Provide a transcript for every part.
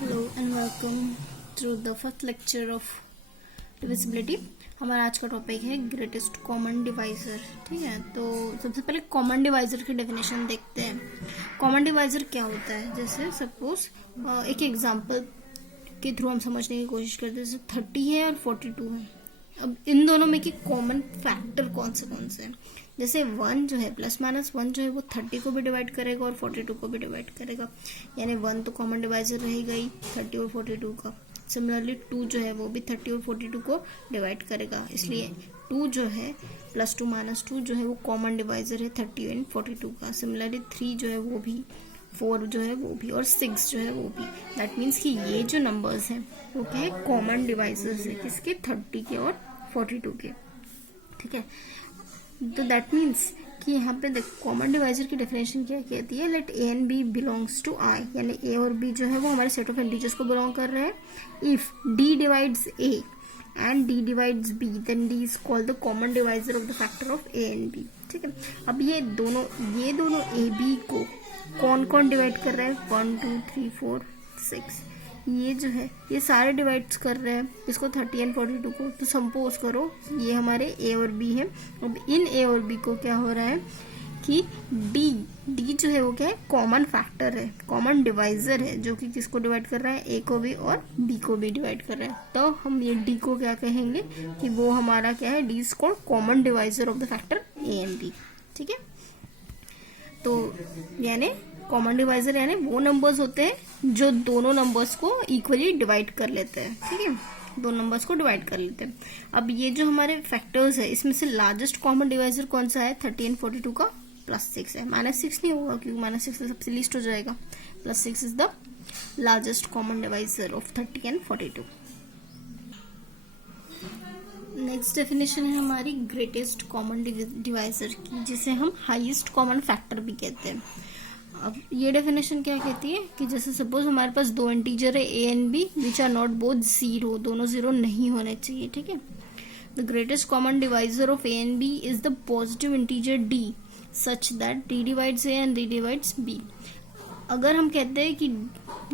Hello and welcome to the first lecture of divisibility. हमारा आज का टॉपिक है ग्रेटेस्ट कॉमन डिवाइजर। ठीक है, तो सबसे पहले कॉमन डिवाइजर की डेफिनेशन देखते हैं। कॉमन डिवाइजर क्या होता है, जैसे सपोज एक एग्जांपल के थ्रू हम समझने की कोशिश करते हैं। जैसे 30 है और 42 है। अब इन दोनों में की कॉमन फैक्टर कौन से हैं। जैसे 1 जो है प्लस माइनस 1 जो है वो 30 को भी डिवाइड करेगा और 42 को भी डिवाइड करेगा, यानी 1 तो कॉमन डिवाइजर रहेगा ही 30 और 42 का। सिमिलरली 2 जो है वो भी 30 और 42 को डिवाइड करेगा, इसलिए 2 जो है प्लस 2 माइनस 2 जो है वो कॉमन डिवाइजर है 30 एंड 42 का। सिमिलरली 3 जो है वो भी, 4 जो है वो भी और 6 जो है वो भी। दैट मीन्स कि ये जो नंबर्स हैं वो क्या है, कॉमन डिवाइजर्स है किसके, 30 के और 42 के। ठीक है, तो दैट मीन्स कि यहाँ पे देख कॉमन डिवाइजर की डेफिनेशन क्या कहती है, let A and B belongs to I, यानी ए और बी जो है वो हमारे सेट ऑफ इंटीजर्स को बिलोंग कर रहे हैं। If D divides A and D divides B then D is called the common divisor of the factor of A and B. ठीक है, अब ये दोनों ए बी को कौन कौन डिवाइड कर रहे हैं, 1 2 3 4 6, ये जो है ये सारे डिवाइड्स कर रहे हैं इसको 30 एंड 42 को। तो सपोज करो ये हमारे ए और बी है। अब इन ए और बी को क्या हो रहा है कि डी जो है वो क्या है, कॉमन फैक्टर है, कॉमन डिवाइजर है, जो कि किसको डिवाइड कर रहा है, ए को भी और बी को भी डिवाइड कर रहा है। तो हम ये डी को क्या कहेंगे कि वो हमारा क्या है, D is called common divisor of the factor A and B. ठीक है, तो यानी कॉमन डिवाइजर यानी वो नंबर्स होते हैं जो दोनों नंबर्स को इक्वली डिवाइड कर लेते हैं। ठीक है, दो नंबर्स को डिवाइड कर लेते हैं। अब ये जो हमारे फैक्टर्स है इसमें से लार्जेस्ट कॉमन डिवाइजर कौन सा है, 30 एंड 42 का +6 है। -6 नहीं होगा क्योंकि -6 सबसे लीस्ट हो जाएगा। +6 is the largest common divisor of 30 and 42। Next definition है हमारी ग्रेटेस्ट कॉमन डिवाइजर की, जिसे हम हाईएस्ट कॉमन फैक्टर भी कहते हैं। अब ये डेफिनेशन क्या कहती है कि जैसे सपोज हमारे पास दो इंटीजर है A and B which are not both 0, दोनों 0 नहीं होने चाहिए। ठीक है, the greatest common divisor of A and B is the positive integer D such that D divides A and D divides B. अगर हम कहते हैं कि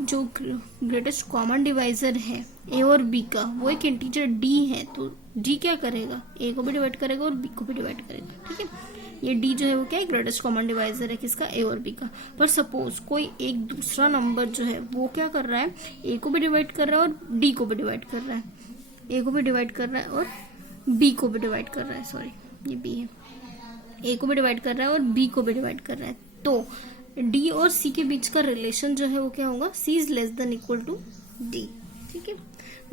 जो ग्रेटेस्ट कॉमन डिवाइजर है ए और बी का वो एक इंटीजर डी है, तो डी क्या करेगा, ए को भी डिवाइड करेगा और बी को भी डिवाइड करेगा। ठीक है, ये डी जो है वो क्या है, ग्रेटेस्ट कॉमन डिवाइजर है किसका, ए और बी का। पर सपोज कोई एक दूसरा नंबर जो है वो क्या कर रहा है, ए को भी डिवाइड कर रहा है और डी को भी डिवाइड कर रहा है, ए को भी डिवाइड कर रहा है और बी को भी डिवाइड कर रहा है, सॉरी ये बी है, ए को भी डिवाइड कर रहा है और बी को भी डिवाइड कर रहा है। तो डी और सी के बीच का रिलेशन जो है वो क्या होगा, C is less than equal to D. ठीक है,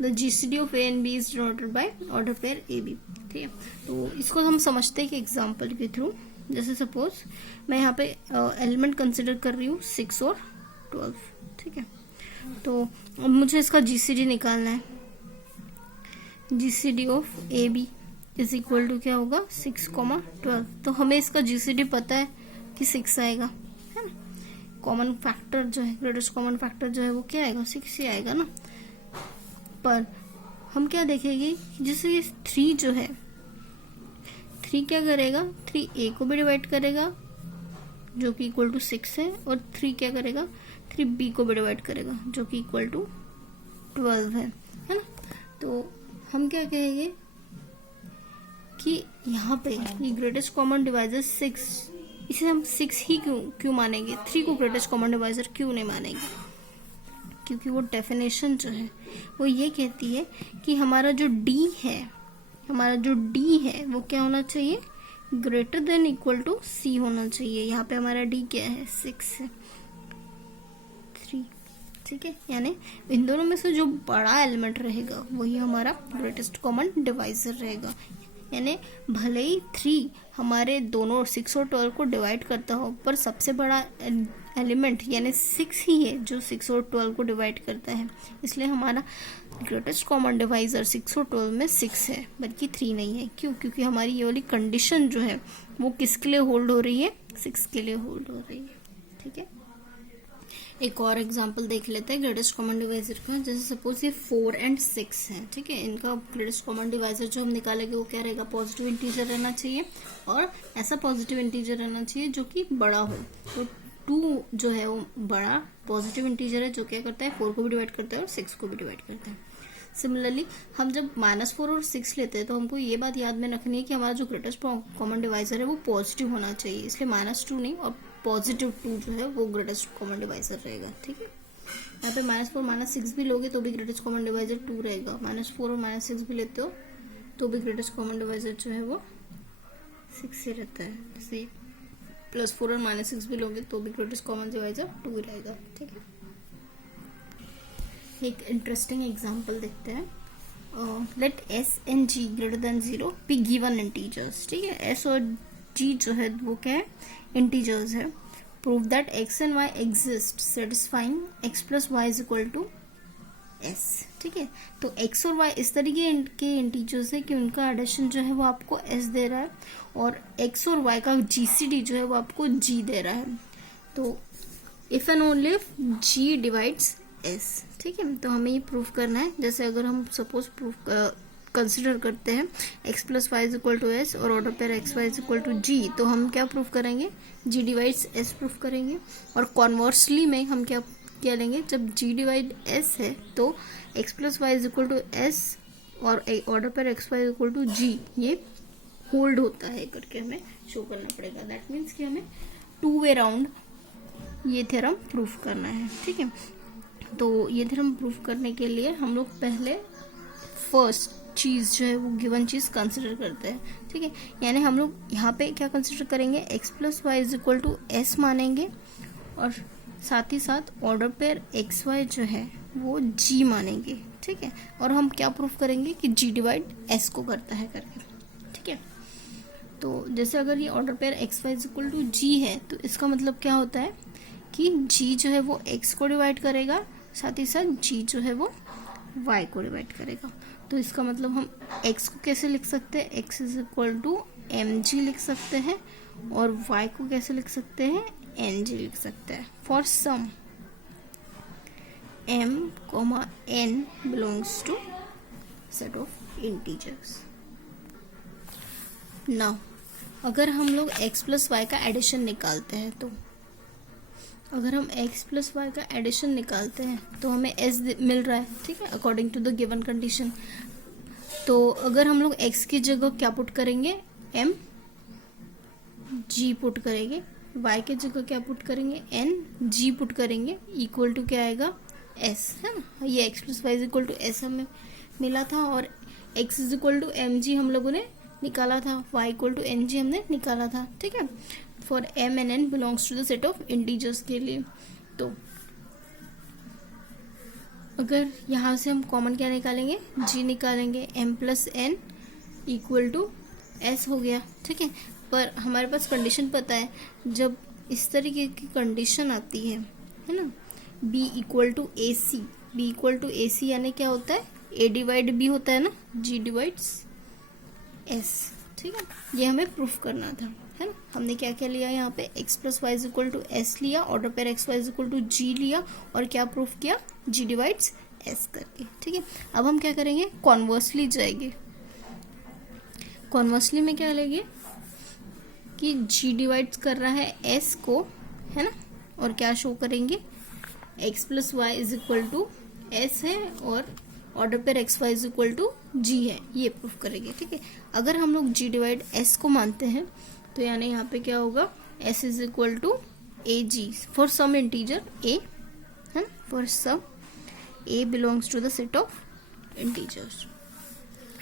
the GCD of A and B is denoted by order pair A B. ठीक है, तो इसको हम समझते हैं कि एग्जांपल के थ्रू। जैसे सपोज मैं यहाँ पे एलिमेंट कंसिडर कर रही हूँ 6 और 12। ठीक है, तो अब मुझे इसका जीसीडी निकालना है। GCD of A B is equal to क्या होगा, 6, 12। तो हमें इसका जीसीडी पता है कि 6 आएगा, है ना। कॉमन फैक्टर जो है, ग्रेटेस्ट कॉमन फैक्टर जो है वो क्या आएगा, 6 ही आएगा ना। पर हम क्या देखेंगे, जैसे ये 3 जो है, 3 क्या करेगा, 3 ए को भी डिवाइड करेगा जो कि इक्वल टू 6 है, और 3 क्या करेगा, 3 बी को भी डिवाइड करेगा जो कि इक्वल टू 12 है ना। तो हम क्या कहेंगे कि यहाँ पे ये ग्रेटेस्ट कॉमन डिवाइजर 6, इसे हम 6 ही क्यों मानेंगे, 3 को ग्रेटेस्ट कॉमन डिवाइजर क्यों नहीं मानेंगे, क्योंकि वो डेफिनेशन जो है वो ये कहती है कि हमारा जो डी है वो क्या होना चाहिए, ग्रेटर देन इक्वल टू सी होना चाहिए। यहाँ पे हमारा डी क्या है, 6 है, 3। ठीक है, यानी इन दोनों में से जो बड़ा एलिमेंट रहेगा वही हमारा ग्रेटेस्ट कॉमन डिवाइजर रहेगा। यानी भले ही 3 हमारे दोनों 6 और 12 को डिवाइड करता हो, पर सबसे बड़ा एलिमेंट यानी 6 ही है जो 6 और 12 को डिवाइड करता है। इसलिए हमारा ग्रेटेस्ट कॉमन डिवाइजर 6 और 12 में 6 है, बल्कि 3 नहीं है। क्यों, क्योंकि हमारी ये वाली कंडीशन जो है वो किसके लिए होल्ड हो रही है, 6 के लिए होल्ड हो रही है। ठीक है, एक और एग्जांपल देख लेते हैं ग्रेटेस्ट कॉमन डिवाइजर का। जैसे सपोज ये 4 एंड 6 है। ठीक है, इनका ग्रेटेस्ट कॉमन डिवाइजर जो हम निकालेंगे वो क्या रहेगा, पॉजिटिव इंटीजर रहना चाहिए, और ऐसा पॉजिटिव इंटीजर रहना चाहिए जो कि बड़ा हो। तो 2 जो है वो बड़ा पॉजिटिव इंटीजर है जो क्या करता है 4 को भी डिवाइड करता है और 6 को भी डिवाइड करता है। सिमिलरली हम जब -4 और 6 लेते हैं तो हमको ये बात याद में रखनी है कि हमारा जो ग्रेटेस्ट कॉमन डिवाइजर है वो पॉजिटिव होना चाहिए, इसलिए -2 नहीं और +2 जो है वो ग्रेटेस्ट कॉमन डिवाइजर रहेगा। ठीक है, यहाँ पे -4 -6 भी लोगे तो भी ग्रेटेस्ट कॉमन डिवाइजर 2 रहेगा, -4 और -6 भी लेते हो तो भी ग्रेटेस्ट कॉमन डिवाइजर जो है वो 6 ही रहता है। जैसे +4 और -6 भी लोगे तो भी ग्रेटेस्ट कॉमन डिवाइजर 2 ही रहेगा। ठीक है, एक इंटरेस्टिंग एग्जांपल देखते हैं। Let s and g greater than 0 be given integers. ठीक है, s और g जो है वो क्या है, इंटीजर्स है। Prove that x and y exist satisfying x + y = s। ठीक है, तो x और y इस तरीके के इंटीजर्स है कि उनका एडिशन जो है वो आपको s दे रहा है और x और y का GCD जो है वो आपको g दे रहा है। तो if and only if g divides s। ठीक है, तो हमें ये प्रूफ करना है। जैसे अगर हम सपोज प्रूफ कंसिडर करते हैं x + y = s और order pair x y = g, तो हम क्या प्रूफ करेंगे, g डिवाइड्स s प्रूफ करेंगे। और कॉन्वर्सली में हम क्या लेंगे, जब g डिवाइड s है तो x + y = s और order pair x y = g ये होल्ड होता है करके हमें शो करना पड़ेगा। दैट मीन्स कि हमें 2 वे राउंड ये थ्योरम प्रूफ करना है। ठीक है, तो ये थ्योरम प्रूफ करने के लिए हम लोग पहले फर्स्ट चीज़ जो है वो गिवन चीज़ कंसिडर करते हैं। ठीक है, यानी हम लोग यहाँ पे क्या कंसिडर करेंगे, x + y = s मानेंगे और साथ ही साथ ऑर्डर पेयर x y जो है वो g मानेंगे। ठीक है, और हम क्या प्रूफ करेंगे कि g डिवाइड s को करता है करके। ठीक है, तो जैसे अगर ये order pair x y = g है तो इसका मतलब क्या होता है कि g जो है वो x को डिवाइड करेगा, साथ ही साथ g जो है वो y को डिवाइड करेगा। तो इसका मतलब हम x को कैसे लिख सकते हैं, x = mg लिख सकते हैं और y को कैसे लिख सकते हैं, ng लिख सकते हैं। For some m, n belongs to set of integers. Now अगर हम लोग x + y का एडिशन निकालते हैं तो अगर हम x + y का एडिशन निकालते हैं तो हमें s मिल रहा है। ठीक है, according to the given condition. तो अगर हम लोग x की जगह क्या पुट करेंगे, m, g पुट करेंगे, y की जगह क्या पुट करेंगे, n, g पुट करेंगे, इक्वल टू क्या आएगा, s, है ना। ये x + y = s हमें मिला था और x = mg हम लोगों ने निकाला था, y = ng हमने निकाला था। ठीक है, for m and n belongs to the set of integers के लिए। तो अगर यहाँ से हम कॉमन क्या निकालेंगे, g निकालेंगे, m + n = s हो गया। ठीक है, पर हमारे पास कंडीशन पता है, जब इस तरीके की कंडीशन आती है ना, b = ac, b = ac यानी क्या होता है, a डिवाइड b होता है ना, g डिवाइड्स s। ठीक है, ये हमें प्रूफ करना था, है ना। हमने क्या क्या लिया यहाँ पे, x + y = s लिया, order pair x y = g लिया और क्या प्रूफ किया, g डिवाइड्स s करके। ठीक है, अब हम क्या करेंगे, कॉन्वर्सली जाएंगे। कॉन्वर्सली में क्या लेंगे कि g डिवाइड्स कर रहा है s को, है ना, और क्या शो करेंगे, x + y = s है और order pair x y = g है, ये प्रूफ करेंगे। ठीक है, अगर हम लोग g डिवाइड s को मानते हैं तो यानी यहाँ पे क्या होगा, s = ag for some integer a, है ना, for some a belongs to the set of integers.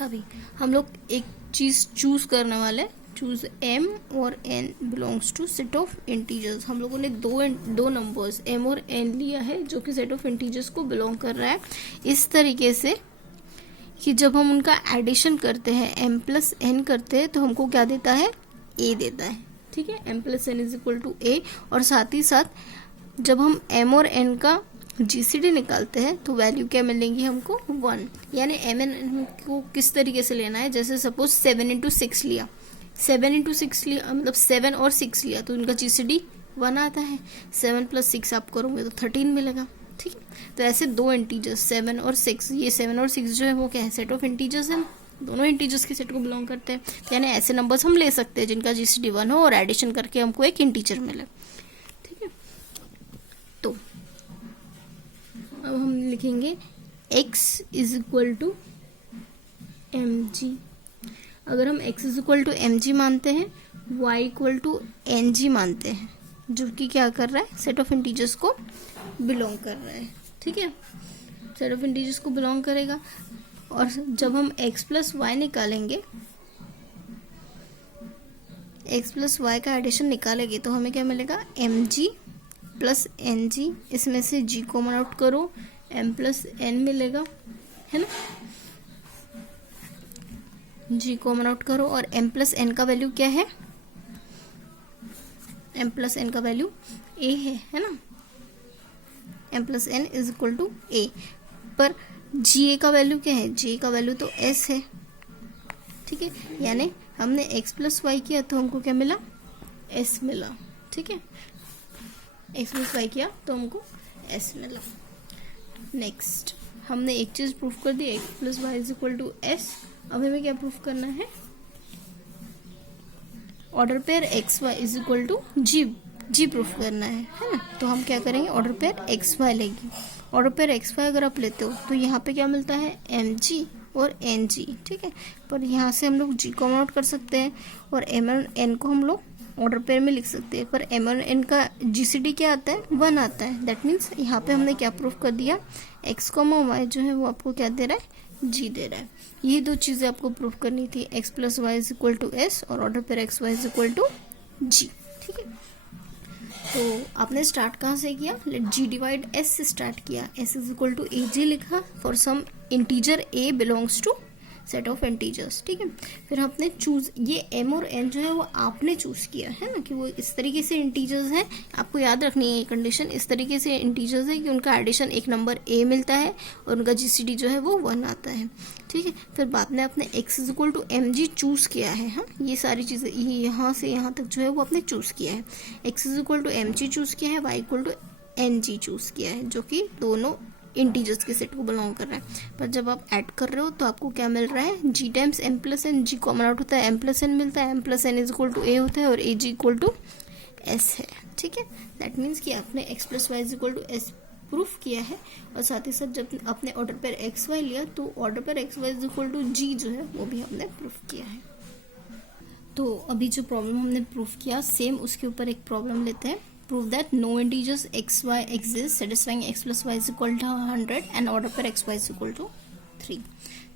अभी हम लोग एक चीज चूज करने वाले, चूज m और n belongs to set of integers. हम लोगों ने दो नंबर्स m और n लिया है जो कि सेट ऑफ इंटीजर्स को बिलोंग कर रहा है, इस तरीके से कि जब हम उनका एडिशन करते हैं, m + n करते हैं, तो हमको क्या देता है, a देता है। ठीक है, m + n = a और साथ ही साथ जब हम m और n का GCD निकालते हैं तो वैल्यू क्या मिलेंगी हमको, 1। यानी m and n को किस तरीके से लेना है, जैसे सपोज 7 × 6 लिया, 7 × 6 लिया मतलब 7 और 6 लिया तो उनका GCD 1 आता है। 7 + 6 आप करोगे तो 13 मिलेगा। ठीक है, तो ऐसे दो इंटीजर्स 7 और 6, ये 7 और 6 जो है वो क्या है, सेट ऑफ इंटीजर्स है, दोनों इंटीजर्स के सेट को बिलोंग करते हैं। तो यानी ऐसे नंबर्स हम ले सकते हैं जिनका GCD 1 हो और एडिशन करके हमको एक इंटीजर मिले। ठीक है, अब हम लिखेंगे x is equal to M G. अगर हम x is equal to M G मानते हैं, y equal to N G मानते हैं, जो कि क्या कर रहा है, सेट ऑफ इंटीजर्स को बिलोंग कर रहा है। ठीक है, सेट ऑफ इंटीजर्स को बिलोंग करेगा। और जब हम x प्लस वाई निकालेंगे, x प्लस वाई का एडिशन निकालेंगे तो हमें क्या मिलेगा, एम जी प्लस एन जी। इसमें से g कॉमन आउट करो, m प्लस n मिलेगा, है ना। g कॉमन आउट करो और m प्लस n का वैल्यू क्या है, m प्लस n का वैल्यू a है ना। m plus n is equal to a। पर ga का वैल्यू क्या है, ga का वैल्यू तो s है। ठीक है, यानी हमने x प्लस वाई किया तो हमको क्या मिला, s मिला। ठीक है, x प्लस वाई किया तो हमको s मिला। नेक्स्ट हमने एक चीज प्रूफ कर दी, x plus Y is equal to s। अब हमें क्या प्रूफ करना है, order pair X Y is equal to G proof करना है ना। तो हम क्या करेंगे, ऑर्डर पेयर एक्स वाई लेंगे। ऑर्डर पेयर एक्स वाई अगर आप लेते हो तो यहाँ पे क्या मिलता है, एम जी और एन जी। ठीक है, पर यहाँ से हम लोग जी कॉमन आउट कर सकते हैं और एम और एन को हम लोग ऑर्डर पेयर में लिख सकते हैं। पर एम और एन का जीसीडी क्या आता है, 1 आता है। दैट मीन्स यहाँ पे हमने क्या प्रूफ कर दिया, एक्स कॉमा वाई जो है वो आपको क्या दे रहा है, जी दे रहा है। ये दो चीज़ें आपको प्रूफ करनी थी, X plus Y is equal to S और order pair X Y is equal to G. ठीक है, तो आपने स्टार्ट कहाँ से किया, लेट जी डिवाइड एस से स्टार्ट किया। S is equal to A G लिखा for some integer A belongs to set of integers. ठीक है, फिर आपने चूज, ये एम और एन जो है वो आपने चूज किया है ना, कि वो इस तरीके से इंटीजर्स हैं। आपको याद रखनी है ये कंडीशन, इस तरीके से इंटीजर्स है कि उनका एडिशन एक नंबर ए मिलता है और उनका जीसीडी जो है वो 1 आता है। ठीक है, फिर बाद में आपने X is equal to M G choose किया है। हाँ, ये सारी चीज़ें यहाँ से यहाँ तक जो है वो आपने चूज किया है। X is equal to M G choose किया है, Y equal to N G choose किया है, जो कि दोनों इंटीजर्स के सेट को बिलोंग कर रहा है। पर जब आप ऐड कर रहे हो तो आपको क्या मिल रहा है, G times M plus N, G common out होता है, एम प्लस एन मिलता है, M plus N is equal to A होता है और A G equal to S है। ठीक है, दैट मीन्स कि आपने X plus Y is equal to S proof किया है। और साथ ही साथ जब आपने ऑर्डर पर एक्स वाई लिया तो ऑर्डर पर x Y is equal to G जो है वो भी हमने प्रूफ किया है। तो अभी जो प्रॉब्लम हमने प्रूफ किया, सेम उसके ऊपर एक प्रॉब्लम लेते हैं। Prove that no integers x y exist satisfying x plus y is equal to 100 and order per x y is equal to 3।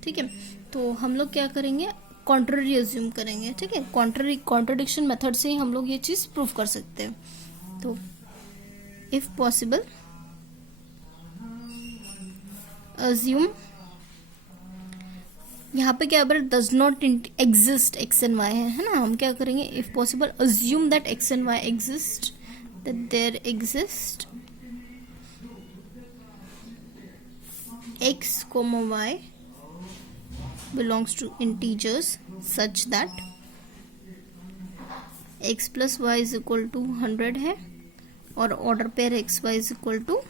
ठीक है, तो हम लोग क्या करेंगे, कॉन्ट्ररी अज्यूम करेंगे। ठीक है, कॉन्ट्रडिक्शन मेथड से ही हम लोग ये चीज प्रूव कर सकते हैं। तो इफ पॉसिबल अज्यूम, यहाँ पे क्या पर does not exist X and Y है ना। हम क्या करेंगे, if possible assume that X and Y exist, that there exist x comma y belongs to integers such that x plus y is equal to 100 है और order pair x y is equal to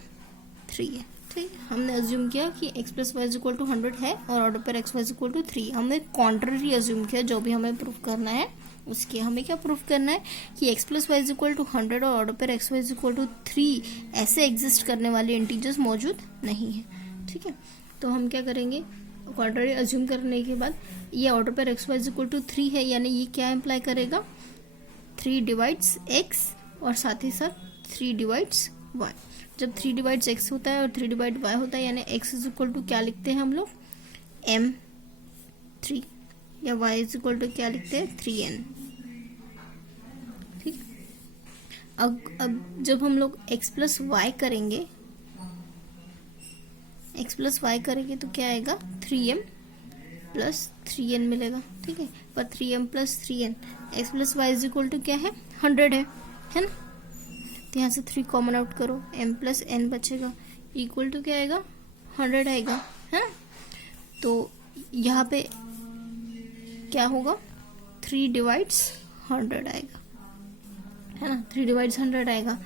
3 है। ठीक है, हमने assume किया कि x plus Y is equal to 100 है और order pair x y is equal to 3। हमने कॉन्ट्ररी अज्यूम किया, जो भी हमें प्रूफ करना है उसके हमें क्या प्रूफ करना है कि x plus Y is equal to 100 और order pair x y is equal to 3 ऐसे एग्जिस्ट करने वाले इंटीजर्स मौजूद नहीं है। ठीक है, तो हम क्या करेंगे, कॉन्ट्ररी अज्यूम करने के बाद ये order pair x y is equal to 3 है, यानी ये क्या इम्प्लाई करेगा, 3 डिवाइड्स x और साथ ही साथ 3 डिवाइड्स y। जब 3 डिवाइड्स x होता है और 3 डिवाइड y होता है, यानी x इज इक्वल टू क्या लिखते हैं हम लोग, m3 या y इज इक्वल टू क्या लिखते हैं, 3n। ठीक, अब जब हम लोग x प्लस वाई करेंगे, x प्लस वाई करेंगे तो क्या आएगा, 3m प्लस 3n मिलेगा। ठीक है, पर 3m plus 3n, x plus Y is equal to क्या है, 100 है ना। तो यहाँ से 3 कॉमन आउट करो, m प्लस n बचेगा, इक्वल टू क्या आएगा, 100 आएगा, है ना। तो यहाँ पे क्या होगा, 3 डिवाइड्स 100 आएगा, है ना। 3 डिवाइड्स 100 आएगा,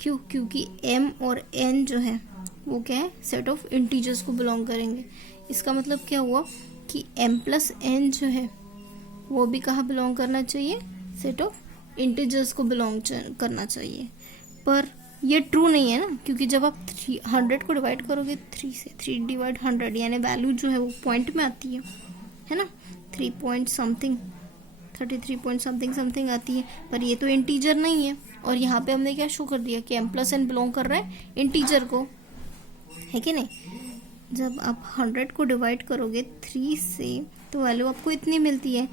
क्यों, क्योंकि m और n जो है वो क्या है, सेट ऑफ इंटीजर्स को बिलोंग करेंगे। इसका मतलब क्या हुआ कि m प्लस n जो है वो भी कहाँ बिलोंग करना चाहिए, सेट ऑफ इंटीजर्स को बिलोंग करना चाहिए। पर ये ट्रू नहीं है ना, क्योंकि जब आप 100 को डिवाइड करोगे 3 से, 3 डिवाइड 100 यानी वैल्यू जो है वो पॉइंट में आती है ना, 3 point something, 33 point something something आती है, पर ये तो इंटीजर नहीं है। और यहाँ पे हमने क्या शो कर दिया कि m+n बिलोंग कर रहा है इंटीजर को, है कि नहीं। जब आप 100 को डिवाइड करोगे 3 से तो वैल्यू आपको इतनी मिलती है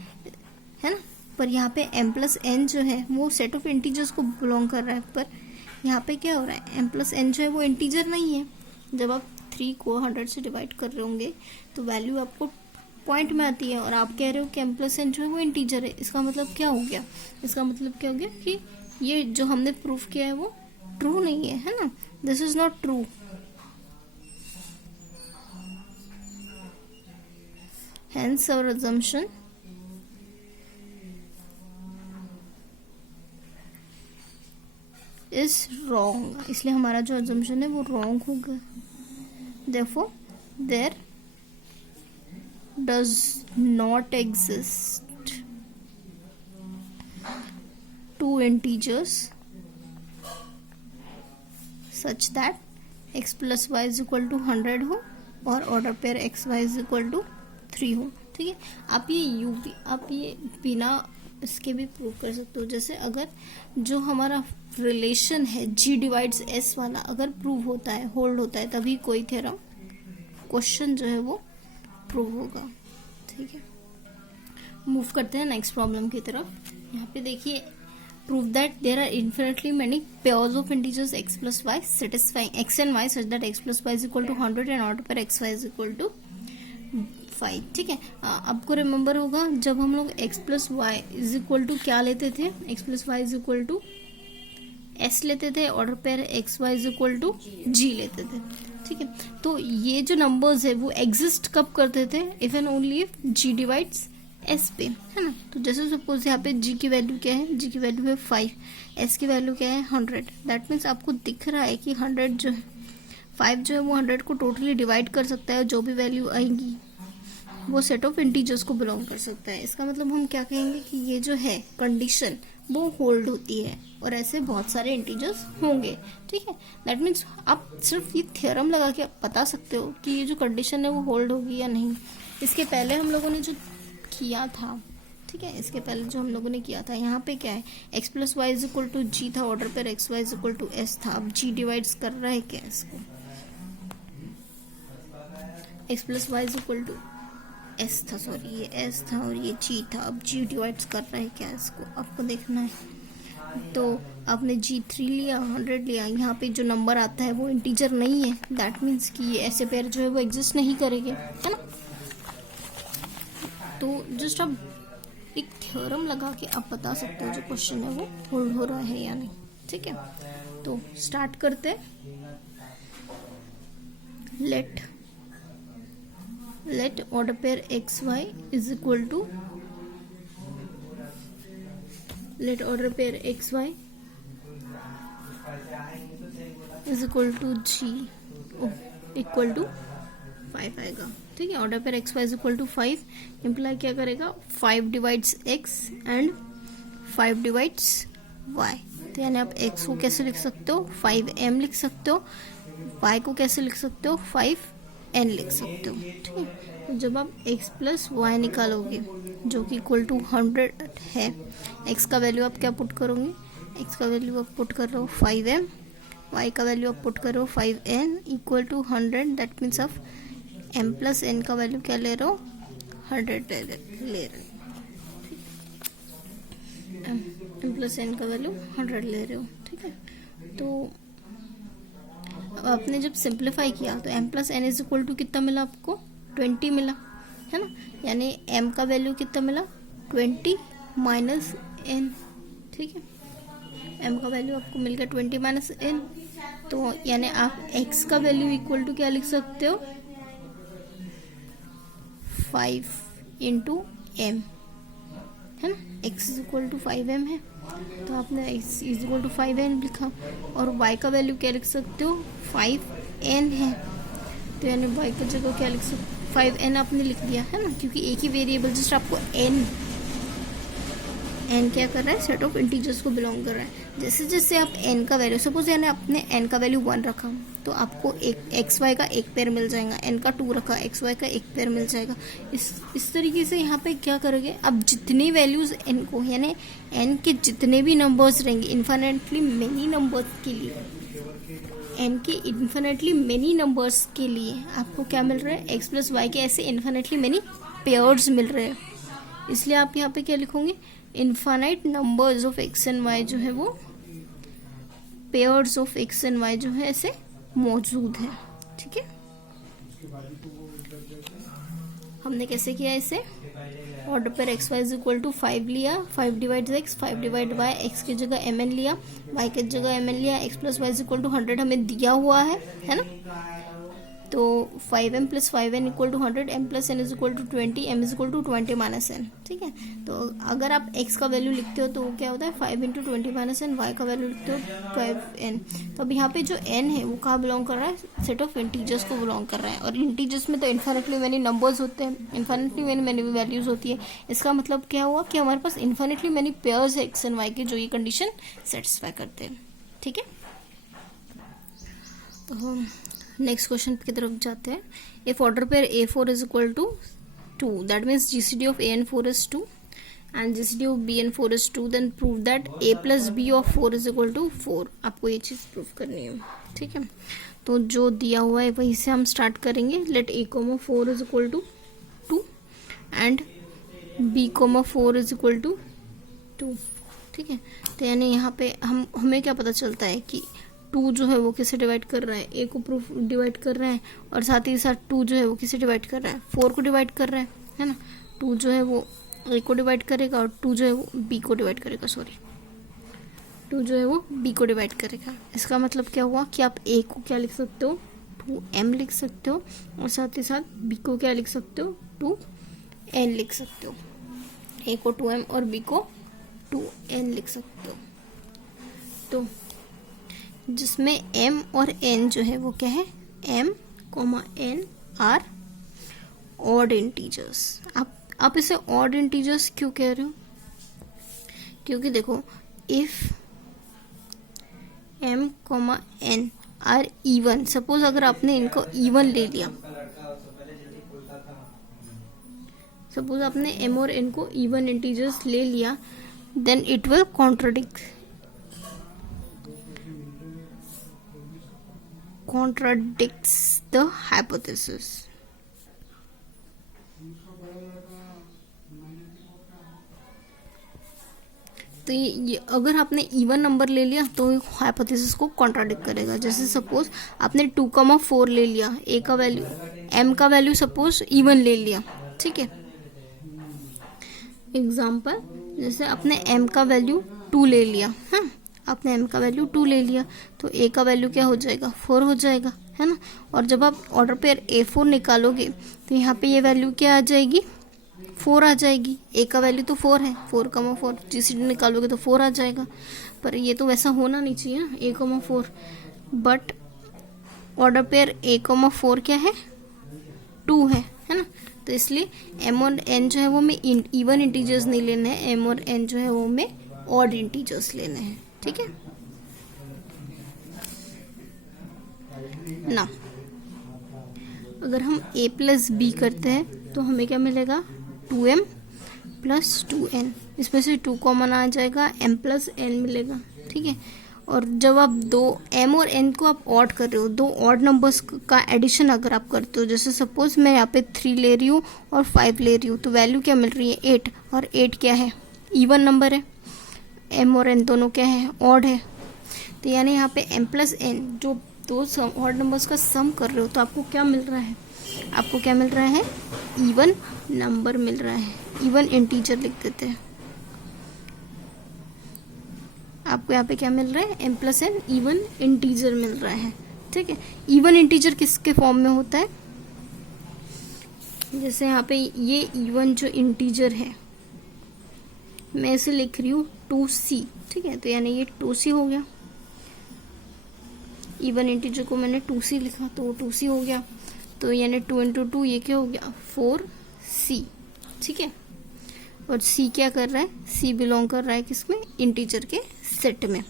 ना, पर यहाँ पे m+n जो है वो सेट ऑफ इंटीजर्स को बिलोंग कर रहा है, पर यहाँ पे क्या हो रहा है, m+n जो है वो इंटीजर नहीं है। जब आप 3 को 100 से डिवाइड कर रहे होंगे तो वैल्यू आपको पॉइंट में आती है, और आप कह रहे हो कि m+n जो है वो इंटीजर है। इसका मतलब क्या हो गया, इसका मतलब क्या हो गया कि ये जो हमने प्रूफ किया है वो ट्रू नहीं है ना, this is not true. Hence our assumption is wrong, इसलिए हमारा जो assumption है वो wrong होगा। Therefore there does not exist two integers such that x plus y is equal to 100 हो और order pair x y is equal to 3 हो, ठीक है। आप ये बिना इसके भी प्रूव कर सकते हो। जैसे अगर जो हमारा रिलेशन है g डिवाइड्स s वाला अगर प्रूव होता है, होल्ड होता है, तभी कोई थ्योरम क्वेश्चन जो है वो प्रूव होगा, ठीक है। मूव करते हैं नेक्स्ट प्रॉब्लम की तरफ। यहाँ पे देखिए, prove that there are infinitely many pairs of integers x plus y satisfying x and y such that x plus y is equal to 100 and order pair x y is equal to 5, ठीक है। आपको remember होगा जब हम लोग x plus y is equal to क्या लेते थे, x plus y is equal to s लेते थे, order pair x y is equal to g लेते थे, ठीक है। तो ये जो नंबर्स है वो एग्जिस्ट कब करते थे, if and only if g divides s पे, है ना। तो जैसे सपोज यहाँ पे g की वैल्यू क्या है, g की वैल्यू है 5, s की वैल्यू क्या है 100, दैट मीन्स आपको दिख रहा है कि 100 जो है 5 जो है वो 100 को टोटली डिवाइड कर सकता है, जो भी वैल्यू आएगी वो सेट ऑफ इंटीजर्स को बिलोंग कर सकता है। इसका मतलब हम क्या कहेंगे कि ये जो है कंडीशन वो होल्ड होती है और ऐसे बहुत सारे इंटीजर्स होंगे, ठीक है। दैट मीन्स आप सिर्फ ये थ्योरम लगा के बता सकते हो कि ये जो कंडीशन है वो होल्ड होगी या नहीं। इसके पहले हम लोगों ने जो किया था, ठीक है, इसके पहले जो हम लोगों ने किया था यहाँ पे क्या है, x plus y is equal to g था, order pair x y is equal to s था। अब g डिवाइड्स कर रहा है क्या इसको, x plus y is equal to s था, सॉरी ये s था और ये g था। अब g डिवाइड्स कर रहा है क्या इसको, आपको देखना है। तो आपने g3 लिया, 100 लिया, यहाँ पे जो नंबर आता है वो इंटीजर नहीं है, दैट मीन्स कि ये ऐसे पेयर जो है वो एग्जिस्ट नहीं करेंगे, है ना। तो जस्ट आप एक थ्योरम लगा के आप बता सकते हो जो क्वेश्चन है वो होल्ड हो रहा है या नहीं, ठीक है। तो स्टार्ट करते, let order pair xy is equal to, let order pair xy is equal to g equal to 5 आएगा, ठीक है। Order pair xy is equal to 5 imply क्या करेगा, 5 divides x and 5 divides y। तो यानी आप x को कैसे लिख सकते हो, 5m लिख सकते हो, y को कैसे लिख सकते हो, 5n लिख सकते हो, ठीक है। तो जब आप x प्लस वाई निकालोगे जो कि इक्वल टू 100 है, x का वैल्यू आप क्या पुट करोगे, x का वैल्यू आप पुट कर रहे हो 5m, y का वैल्यू आप पुट कर रहे हो 5n equal to 100, that means आप m प्लस n का वैल्यू क्या ले रहे हो, 100 ले रहे हो, m प्लस n का वैल्यू 100 ले रहे हो, ठीक है। तो आपने जब सिंप्लीफाई किया तो m plus n is equal to कितना मिला आपको, 20 मिला, है ना। यानी m का वैल्यू कितना मिला, 20 माइनस n, ठीक है। m का वैल्यू आपको मिल गया 20 माइनस n। तो यानी आप x का वैल्यू इक्वल टू क्या लिख सकते हो, 5 इंटू m, है ना। x is equal to 5m है, तो आपने x is equal to 5n लिखा, और y का वैल्यू क्या लिख सकते हो, 5n है। तो यानी y की जगह क्या लिख सकते हो, 5n आपने लिख दिया, है ना, क्योंकि एक ही वेरिएबल जस्ट आपको n एन क्या कर रहा है, सेट ऑफ इंटीजर्स को बिलोंग कर रहा है। जैसे जैसे आप एन का वैल्यू, सपोज यानी आपने एन का वैल्यू 1 रखा तो आपको एक एक्स वाई का एक पेयर मिल जाएगा, एन का 2 रखा एक्स वाई का एक पेयर मिल जाएगा। इस तरीके से यहाँ पे क्या करोगे, अब जितनी वैल्यूज एन को यानी एन के जितने भी नंबर्स रहेंगे इन्फिनिटली मेनी नंबर्स के लिए, एन के इन्फिनिटली मेनी नंबर्स के लिए आपको क्या मिल रहा है, एक्स प्लस वाई के ऐसे इन्फिनिटली मेनी पेयर्स मिल रहे हैं। इसलिए आप यहाँ पे क्या लिखोगे, infinite numbers of x and y जो है वो pairs of x and y जो है ऐसे मौजूद है। ठीक है, हमने कैसे किया इसे, ऑर्डर पर x Y is equal to 5 लिया, 5 divide x, 5 divide y, x की जगह एम एन लिया, वाई की जगह एम एन लिया, x plus Y is equal to 100 हमें दिया हुआ है ना। तो 5m plus 5n equal to 100, m plus n is equal to 20, m is equal to 20 minus n। ठीक है, तो अगर आप x का वैल्यू लिखते हो तो वो क्या होता है 5 इंटू 20 माइनस n, y का वैल्यू लिखते हो 12n। तो अब यहाँ पे जो n है वो कहाँ बिलोंग कर रहा है, सेट ऑफ इंटीजर्स को बिलोंग कर रहा है। और इंटीजर्स में तो इन्फिनिटली मेनी नंबर्स होते हैं, इन्फिनिटली मेनी वैल्यूज होती है। इसका मतलब क्या हुआ कि हमारे पास इन्फिनिटली मेनी पेयर्स है एक्स एंड वाई के जो ये कंडीशन सेटिस्फाई करते हैं। ठीक है, तो नेक्स्ट क्वेश्चन की तरफ जाते हैं। If order pair A4 is equal to 2, that means GCD of AN4 is 2 and GCD of BN4 is 2, then prove that A plus B of 4 is equal to 4। आपको ये चीज़ प्रूव करनी है। ठीक है, तो जो दिया हुआ है वहीं से हम स्टार्ट करेंगे। Let A4 is equal to 2 and B4 is equal to 2। ठीक है, तो यानी यहाँ पे हमें क्या पता चलता है कि 2 जो है वो किसे डिवाइड कर रहा है, ए को प्रूफ डिवाइड कर रहा है, और साथ ही साथ 2 जो है वो किसे डिवाइड कर रहा है, 4 को डिवाइड कर रहा है ना। 2 जो है वो ए को डिवाइड करेगा और 2 जो है वो बी को डिवाइड करेगा, 2 जो है वो बी को डिवाइड करेगा। इसका मतलब क्या हुआ कि आप ए को क्या लिख सकते हो, 2m लिख सकते हो, और साथ ही साथ बी को क्या लिख सकते हो, 2n लिख सकते हो। ए को 2m और बी को 2n लिख सकते हो। तो जिसमें m और n जो है वो क्या है, m, n are odd integers. आप इसे ऑड इंटीजर्स क्यों कह रहे हो, क्योंकि देखो if m, n are even, suppose अगर आपने इनको इवन ले लिया, सपोज आपने m और n को इवन इंटीजर्स ले लिया, then it will contradicts the hypothesis। तो ये अगर आपने इवन नंबर ले लिया तो हाइपोथेसिस को कॉन्ट्राडिक्ट करेगा। जैसे सपोज आपने 2,4 ले लिया, ए का वैल्यू, एम का वैल्यू सपोज इवन ले लिया। ठीक है, एग्जाम्पल जैसे आपने एम का वैल्यू 2 ले लिया, हाँ आपने m का वैल्यू 2 ले लिया तो a का वैल्यू क्या हो जाएगा, 4 हो जाएगा, है ना। और जब आप ऑर्डर पेयर A4 निकालोगे तो यहाँ पे ये वैल्यू क्या आ जाएगी, 4 आ जाएगी। a का वैल्यू तो 4 है, 4,4, GCD निकालोगे तो 4 आ जाएगा। पर ये तो वैसा होना नहीं चाहिए ना, A,4, but order pair A,4 क्या है, 2 है ना। तो इसलिए m और n जो है वो हमें इवन इंटीजर्स नहीं लेने हैं, m और n जो है वो हमें ऑड इंटीजर्स लेने हैं। ठीक है ना। अगर हम a प्लस बी करते हैं तो हमें क्या मिलेगा, 2m प्लस 2n, इसमें से 2 कॉमन आ जाएगा, m प्लस n मिलेगा। ठीक है, और जब आप दो m और n को आप ऑड कर रहे हो, दो ऑड नंबर्स का एडिशन अगर आप करते हो, जैसे सपोज मैं यहाँ पे 3 ले रही हूँ और 5 ले रही हूँ, तो वैल्यू क्या मिल रही है, 8, और 8 क्या है, इवन नंबर है, m और n दोनों क्या है, ऑड है। तो यानी यहाँ पे m प्लस n जो दो ऑड नंबर्स का सम कर रहे हो तो आपको क्या मिल रहा है, आपको क्या मिल रहा है, इवन नंबर मिल रहा है, इवन इंटीजर लिख देते हैं। आपको यहाँ पे क्या मिल रहा है, m plus n even integer मिल रहा है। ठीक है, इवन इंटीजर किसके फॉर्म में होता है, जैसे यहाँ पे ये इवन जो इंटीजर है मैं इसे लिख रही हूँ 2c। ठीक है, तो यानी ये 2c हो गया, इवन इंटीजर को मैंने 2c लिखा तो वो 2c हो गया। तो यानी 2 इंटू 2 ये क्या हो गया, 4c। ठीक है, और सी क्या कर रहा है, सी बिलोंग कर रहा है किसमें, इंटीजर के सेट में,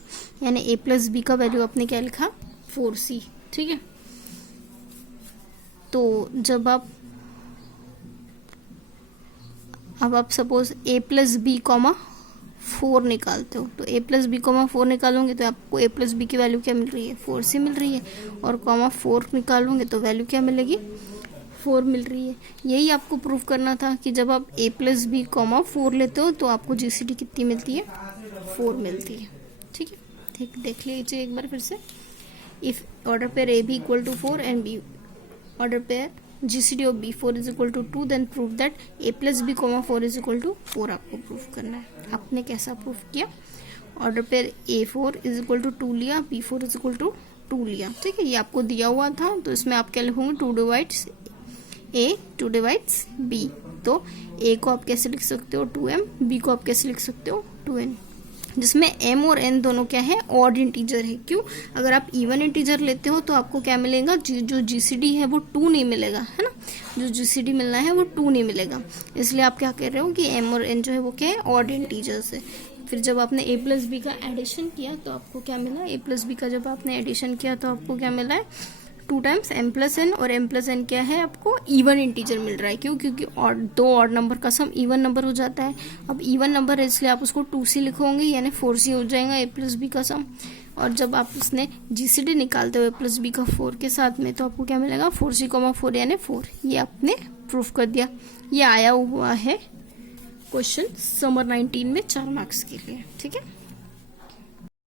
यानी ए प्लस बी का वैल्यू आपने क्या लिखा, 4c। ठीक है, तो जब अब आप सपोज ए प्लस बी कॉमा 4 निकालते हो, तो ए प्लस बी कॉमा 4 निकालोगे तो आपको ए प्लस बी की वैल्यू क्या मिल रही है, 4c मिल रही है, और कॉमा 4 निकालोगे तो वैल्यू क्या मिलेगी, 4 मिल रही है। यही आपको प्रूफ करना था कि जब आप ए प्लस बी कॉमा 4 लेते हो तो आपको जीसीडी कितनी मिलती है, 4 मिलती है। ठीक है, ठीक, देख लीजिए एक बार फिर से। If order pair A B equal to 4 and B order pair GCD of B4 is equal to 2, then prove that A plus B comma 4 is equal to 4 आपको प्रूफ करना है। आपने कैसा प्रूफ किया, order pair A4 is equal to 2 लिया, B4 is equal to 2 लिया। ठीक है, ये आपको दिया हुआ था, तो इसमें आप क्या लिखोगे, 2 डिवाइड्स A 2 डिवाइड्स B। तो A को आप कैसे लिख सकते हो, 2m, B को आप कैसे लिख सकते हो, 2n, जिसमें m और n दोनों क्या है, ऑड इंटीजर है। क्यों, अगर आप इवन इंटीजर लेते हो तो आपको क्या मिलेगा, जो जीसीडी है वो 2 नहीं मिलेगा, है ना, जो जीसीडी मिलना है वो 2 नहीं मिलेगा। इसलिए आप क्या कह रहे हो कि m और n जो है वो क्या है, ऑड इंटीजर्स है। फिर जब आपने a प्लस बी का एडिशन किया तो आपको क्या मिला, a प्लस बी का जब आपने एडिशन किया तो आपको क्या मिला है, 2 टाइम्स m प्लस n, और m प्लस n क्या है, आपको इवन इंटीजर मिल रहा है। क्यों, क्योंकि दो ऑड नंबर का सम इवन नंबर हो जाता है। अब इवन नंबर है इसलिए आप उसको 2c लिखोगे, यानी 4c हो जाएगा a प्लस बी का सम। और जब आप उसने जीसीडी निकालते हुए प्लस बी का 4 के साथ में, तो आपको क्या मिलेगा, 4c, 4 यानी 4। ये आपने प्रूफ कर दिया। ये आया हुआ है क्वेश्चन समर 19 में 4 मार्क्स के लिए। ठीक है।